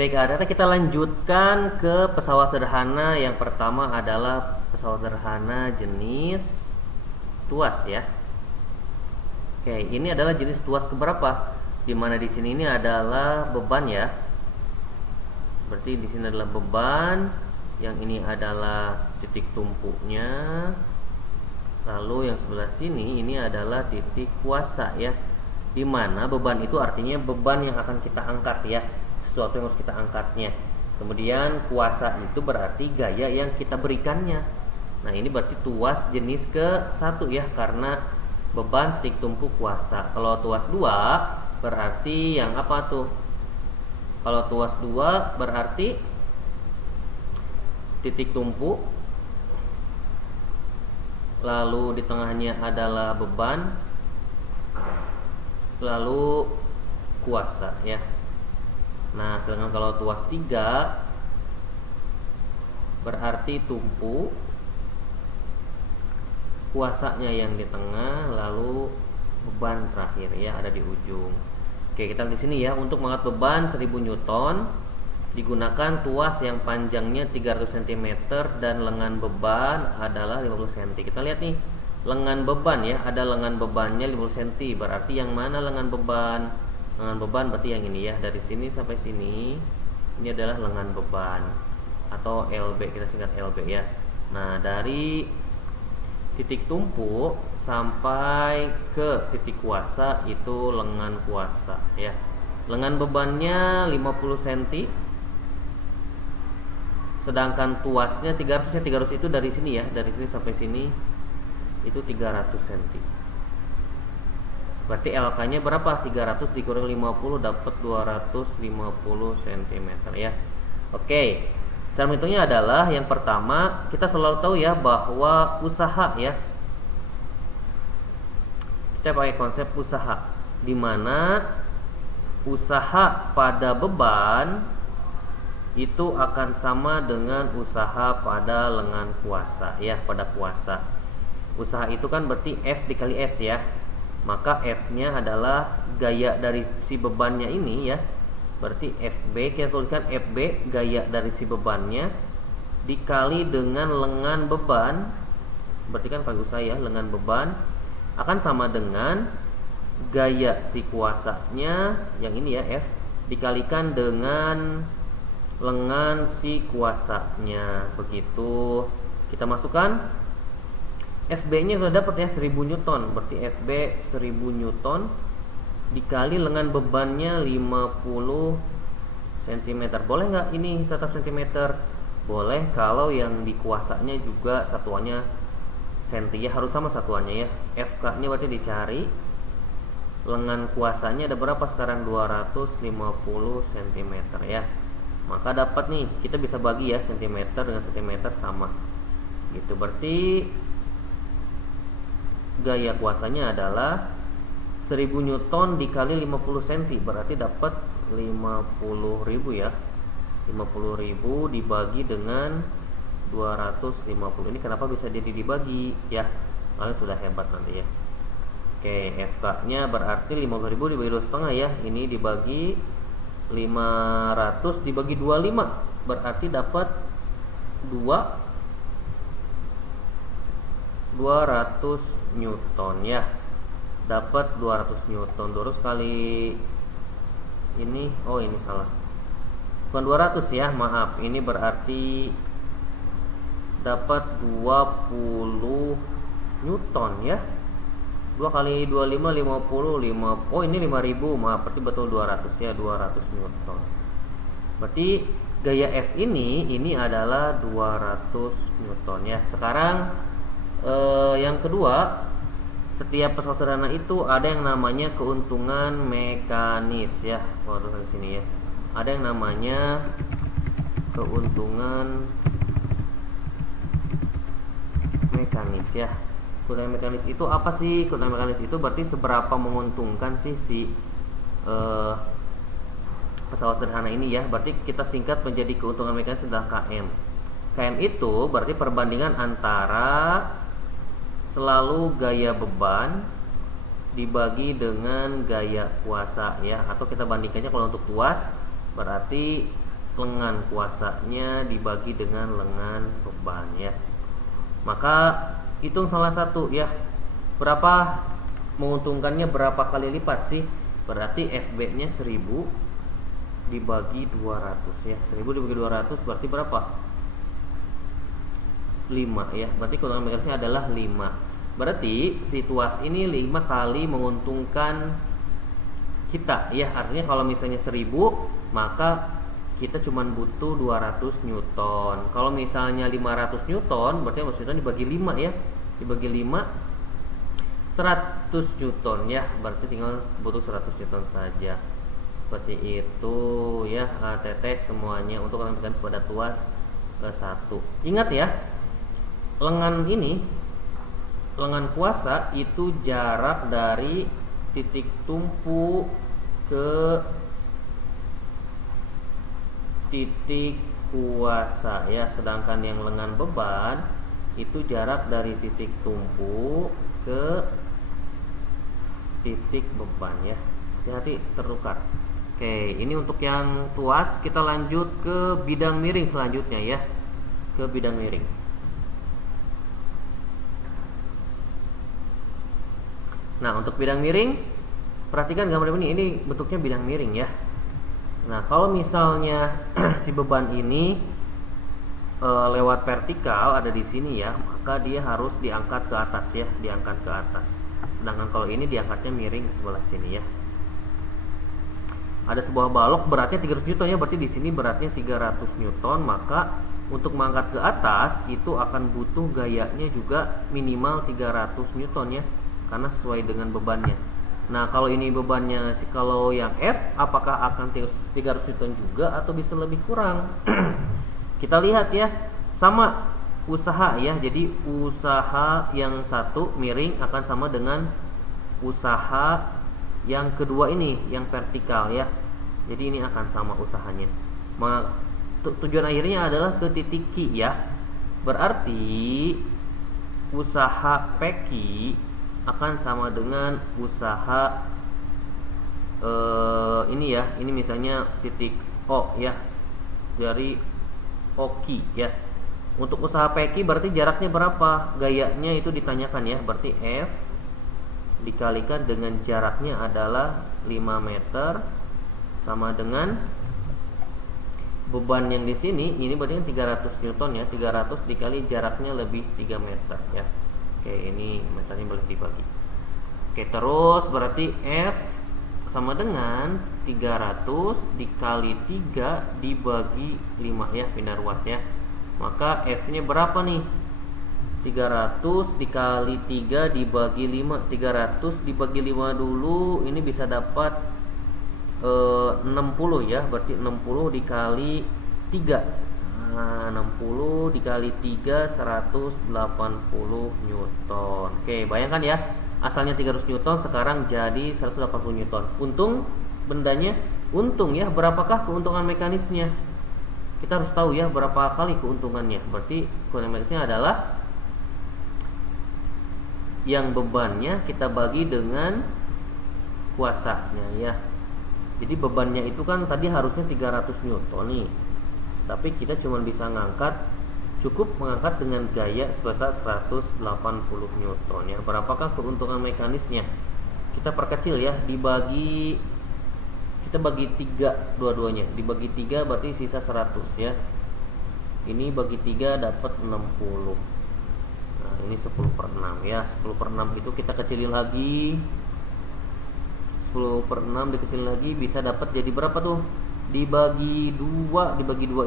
Baik, adik-adik, kita lanjutkan ke pesawat sederhana. Yang pertama adalah pesawat sederhana jenis tuas ya. Oke, ini adalah jenis tuas keberapa? Dimana di sini ini adalah beban ya. Berarti di sini adalah beban, yang ini adalah titik tumpunya. Lalu yang sebelah sini ini adalah titik kuasa ya. Dimana beban itu artinya beban yang akan kita angkat ya, sesuatu yang harus kita angkatnya. Kemudian kuasa itu berarti gaya yang kita berikannya. Nah, ini berarti tuas jenis ke-1 ya, karena beban titik tumpu kuasa. Kalau tuas 2 berarti yang apa tuh? Kalau tuas 2 berarti titik tumpu, lalu di tengahnya adalah beban, lalu kuasa ya. Nah, sedangkan kalau tuas 3 berarti tumpu, kuasanya yang di tengah, lalu beban terakhir ya ada di ujung. Oke, kita lihat di sini ya. Untuk mengangkat beban 1000 Newton digunakan tuas yang panjangnya 300 cm dan lengan beban adalah 50 cm. Kita lihat nih, lengan beban ya, ada lengan bebannya 50 cm. Berarti yang mana lengan beban? Lengan beban berarti yang ini ya, dari sini sampai sini. Ini adalah lengan beban atau LB, kita singkat LB ya. Nah, dari titik tumpu sampai ke titik kuasa itu lengan kuasa ya. Lengan bebannya 50 cm. Sedangkan tuasnya 300 ya. 300 itu dari sini ya, dari sini sampai sini itu 300 cm. Berarti LK-nya berapa? 300 dikurang 50 dapat 250 cm ya. Oke. Cara menghitungnya adalah yang pertama, kita selalu tahu ya bahwa usaha ya. Kita pakai konsep usaha, di mana usaha pada beban itu akan sama dengan usaha pada lengan kuasa ya, pada kuasa. Usaha itu kan berarti F dikali S ya. Maka F-nya adalah gaya dari si bebannya ini ya. Berarti FB, kita tuliskan FB gaya dari si bebannya dikali dengan lengan beban. Berarti kan kalau saya lengan beban akan sama dengan gaya si kuasanya yang ini ya, F, dikalikan dengan lengan si kuasanya. Begitu. Kita masukkan FB-nya sudah dapat ya, 1000 Newton. Berarti FB 1000 Newton dikali lengan bebannya 50 cm. Boleh nggak ini tetap cm? Boleh kalau yang di kuasanya juga satuannya senti ya, harus sama satuannya ya. FK-nya berarti dicari. Lengan kuasanya ada berapa sekarang? 250 cm ya. Maka dapat nih, kita bisa bagi ya, cm dengan cm sama. Gitu. Berarti gaya kuasanya adalah 1000 Newton dikali 50 cm, berarti dapat 50.000 ya. 50.000 dibagi dengan 250. Ini kenapa bisa jadi dibagi ya? Kalian sudah hebat nanti ya. Oke, FK-nya berarti 50.000 dibagi 2,5 ya. Ini dibagi 500 dibagi 25, berarti dapat 200 Newton ya. Dapat 200 Newton. 200 kali ini, oh ini salah, bukan 200 ya, maaf. Ini berarti dapat 20 Newton ya. 2 kali 25 50 5. Oh ini 5000, maaf, berarti betul 200 ya, 200 Newton. Berarti gaya F ini adalah 200 Newton ya. Sekarang yang kedua, setiap pesawat sederhana itu ada yang namanya keuntungan mekanis ya. Waduh, di sini ya. Ada yang namanya keuntungan mekanis ya. Keuntungan mekanis itu apa sih? Keuntungan mekanis itu berarti seberapa menguntungkan sih si pesawat sederhana ini ya. Berarti kita singkat menjadi keuntungan mekanis adalah KM. KM itu berarti perbandingan antara selalu gaya beban dibagi dengan gaya kuasa ya, atau kita bandingkannya kalau untuk tuas berarti lengan kuasanya dibagi dengan lengan beban ya. Maka hitung salah satu ya. Berapa menguntungkannya, berapa kali lipat sih? Berarti FB nya 1000 dibagi 200 ya. 1000 dibagi 200 berarti berapa? 5 ya. Berarti keuntungan mekanisnya adalah 5. Berarti si tuas ini 5 kali menguntungkan kita ya. Artinya kalau misalnya 1000, maka kita cuma butuh 200 Newton. Kalau misalnya 500 Newton, berarti 500 Newton dibagi 5 ya. Dibagi 5 100 Newton ya. Berarti tinggal butuh 100 Newton saja. Seperti itu ya, teteh semuanya untuk menentukan pada tuas ke-1. Ingat ya, lengan ini, lengan kuasa itu jarak dari titik tumpu ke titik kuasa ya. Sedangkan yang lengan beban itu jarak dari titik tumpu ke titik beban ya. Hati-hati tertukar. Oke, ini untuk yang tuas. Kita lanjut ke bidang miring selanjutnya ya. Ke bidang miring. Nah, untuk bidang miring, perhatikan gambar ini bentuknya bidang miring ya. Nah, kalau misalnya si beban ini lewat vertikal ada di sini ya, maka dia harus diangkat ke atas ya, diangkat ke atas. Sedangkan kalau ini diangkatnya miring ke sebelah sini ya. Ada sebuah balok beratnya 300 Newton ya, berarti di sini beratnya 300 Newton, maka untuk mengangkat ke atas itu akan butuh gayanya juga minimal 300 Newton ya, karena sesuai dengan bebannya. Nah, kalau ini bebannya, kalau yang F, apakah akan 300 Newton juga atau bisa lebih kurang? Kita lihat ya, sama usaha ya. Jadi usaha yang satu miring akan sama dengan usaha yang kedua ini, yang vertikal ya. Jadi ini akan sama usahanya. Tujuan akhirnya adalah ke titik Q ya. Berarti usaha PQ akan sama dengan usaha ini ya. Ini misalnya titik O ya, dari OQ ya. Untuk usaha PQ berarti jaraknya berapa? Gayanya itu ditanyakan ya. Berarti F dikalikan dengan jaraknya adalah 5 meter sama dengan beban yang di sini. Ini berarti 300 Newton ya. 300 dikali jaraknya lebih 3 meter ya. Oke, ini meternya boleh dibagi. Oke, terus berarti F sama dengan 300 dikali 3 dibagi 5 ya, pindah ruas ya. Maka F-nya berapa nih? 300 dikali 3 dibagi 5. 300 dibagi 5 dulu, ini bisa dapat 60 ya. Berarti 60 dikali 3. Nah, 60 dikali 3 180 Newton. Oke, bayangkan ya, asalnya 300 Newton sekarang jadi 180 Newton. Untung bendanya untung ya. Berapakah keuntungan mekanisnya? Kita harus tahu ya berapa kali keuntungannya. Berarti keuntungan mekanisnya adalah yang bebannya kita bagi dengan kuasanya ya. Jadi bebannya itu kan tadi harusnya 300 Newton nih, tapi kita cuma bisa cukup mengangkat dengan gaya sebesar 180 Newton ya. Berapakah keuntungan mekanisnya? Kita perkecil ya, kita bagi 3 dua-duanya. Dibagi 3 berarti sisa 100 ya. Ini bagi 3 dapat 60. Nah, ini 10/6 ya. 10/6 itu kita kecilin lagi. 10/6 dikecilin lagi bisa dapat jadi berapa tuh? Dibagi 2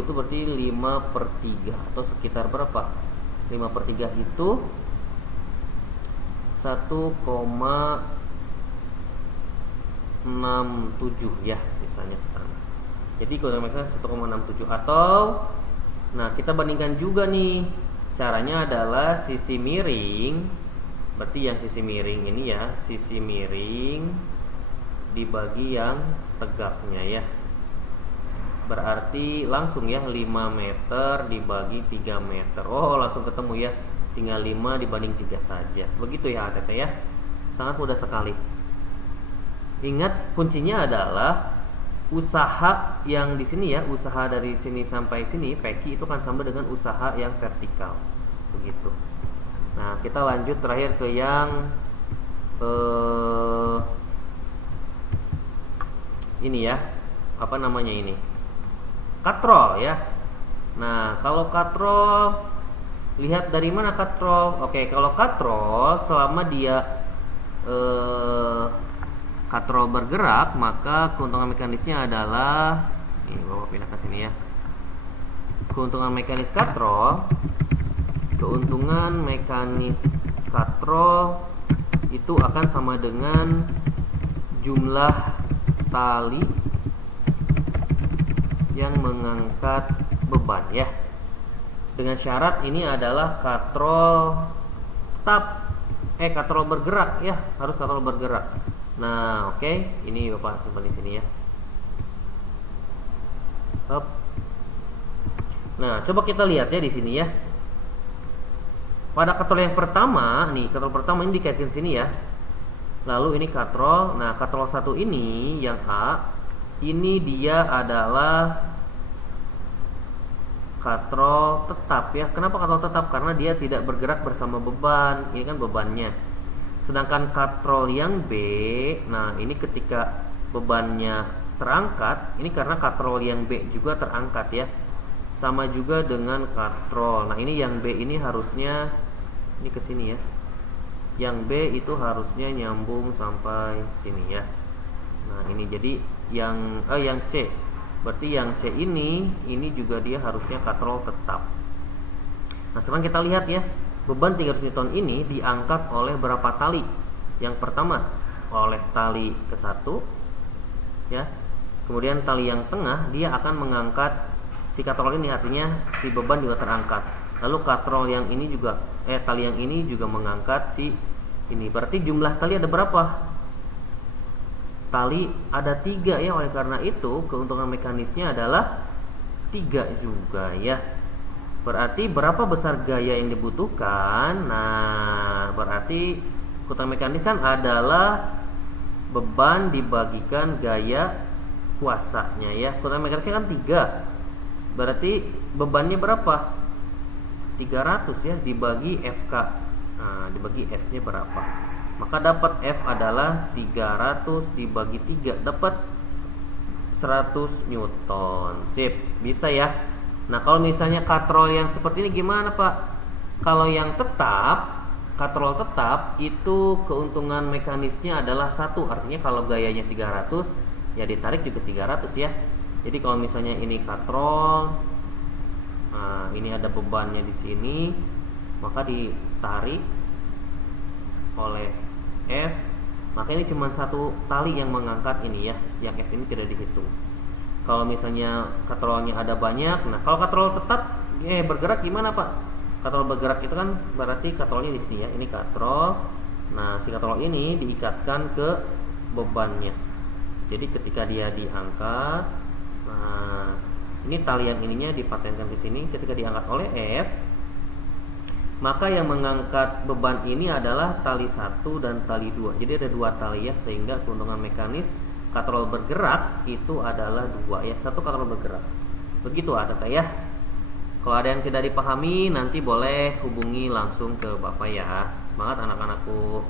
itu berarti 5/3 atau sekitar berapa? 5/3 itu 1,67 ya, sisanya ke sana. Jadi kalau misalnya 1,67 atau nah, kita bandingkan juga nih. Caranya adalah sisi miring, berarti yang sisi miring ini ya, sisi miring dibagi yang tegaknya ya. Berarti langsung ya 5 meter dibagi 3 meter. Oh, langsung ketemu ya. Tinggal 5 dibanding 3 saja. Begitu ya ATT ya. Sangat mudah sekali. Ingat kuncinya adalah usaha yang di sini ya, usaha dari sini sampai sini PQ itu kan sama dengan usaha yang vertikal, begitu. Nah, kita lanjut terakhir ke yang ini ya, apa namanya ini, katrol ya. Nah, kalau katrol, lihat dari mana katrol. Oke, kalau katrol selama dia katrol bergerak, maka keuntungan mekanisnya adalah ini, bawa pindah ke sini ya. Keuntungan mekanis katrol, keuntungan mekanis katrol itu akan sama dengan jumlah tali yang mengangkat beban ya. Dengan syarat ini adalah katrol tetap katrol bergerak ya, harus katrol bergerak. Nah, oke, ini Bapak simpan di sini ya. Hop. Nah, coba kita lihat ya di sini ya. Pada katrol yang pertama, nih katrol pertama ini dikaitkan sini ya. Lalu ini katrol. Nah, katrol satu ini yang A, ini dia adalah katrol tetap ya. Kenapa katrol tetap? Karena dia tidak bergerak bersama beban. Ini kan bebannya. Sedangkan katrol yang B, nah ini ketika bebannya terangkat, ini karena katrol yang B juga terangkat ya. Sama juga dengan katrol. Nah, ini yang B ini harusnya ini ke sini ya. Yang B itu harusnya nyambung sampai sini ya. Nah, ini jadi yang C. Berarti yang C ini juga dia harusnya katrol tetap. Nah, sekarang kita lihat ya. Beban 300 Newton ini diangkat oleh berapa tali? Yang pertama oleh tali ke-1 ya. Kemudian tali yang tengah dia akan mengangkat si katrol ini, artinya si beban juga terangkat. Lalu katrol yang ini juga tali yang ini juga mengangkat si ini. Berarti jumlah tali ada berapa? Tali ada 3 ya. Oleh karena itu keuntungan mekanisnya adalah 3 juga ya. Berarti berapa besar gaya yang dibutuhkan? Nah, berarti keuntungan mekanis kan adalah beban dibagikan gaya kuasanya ya. Keuntungan mekanisnya kan 3. Berarti bebannya berapa? 300 ya, dibagi FK. Nah, dibagi F-nya berapa? Maka dapat F adalah 300 dibagi 3, dapat 100 Newton. Sip, bisa ya. Nah, kalau misalnya katrol yang seperti ini gimana Pak? Kalau yang tetap, katrol tetap itu keuntungan mekanisnya adalah 1. Artinya kalau gayanya 300 ya ditarik juga 300 ya. Jadi kalau misalnya ini katrol, nah ini ada bebannya di sini, maka ditarik oleh F, maka ini cuma 1 tali yang mengangkat ini ya. Yang F ini tidak dihitung. Kalau misalnya katrolnya ada banyak, nah kalau katrol tetap bergerak gimana Pak? Katrol bergerak itu kan berarti katrolnya di sini ya. Ini katrol. Nah, si katrol ini diikatkan ke bebannya. Jadi ketika dia diangkat, nah ini tali yang ininya dipatenkan di sini. Ketika diangkat oleh F, maka yang mengangkat beban ini adalah tali 1 dan tali 2. Jadi ada 2 tali ya, sehingga keuntungan mekanis katrol bergerak itu adalah 2 ya. 1 katrol bergerak. Begitu Tata ya. Kalau ada yang tidak dipahami nanti boleh hubungi langsung ke Bapak ya. Semangat anak-anakku.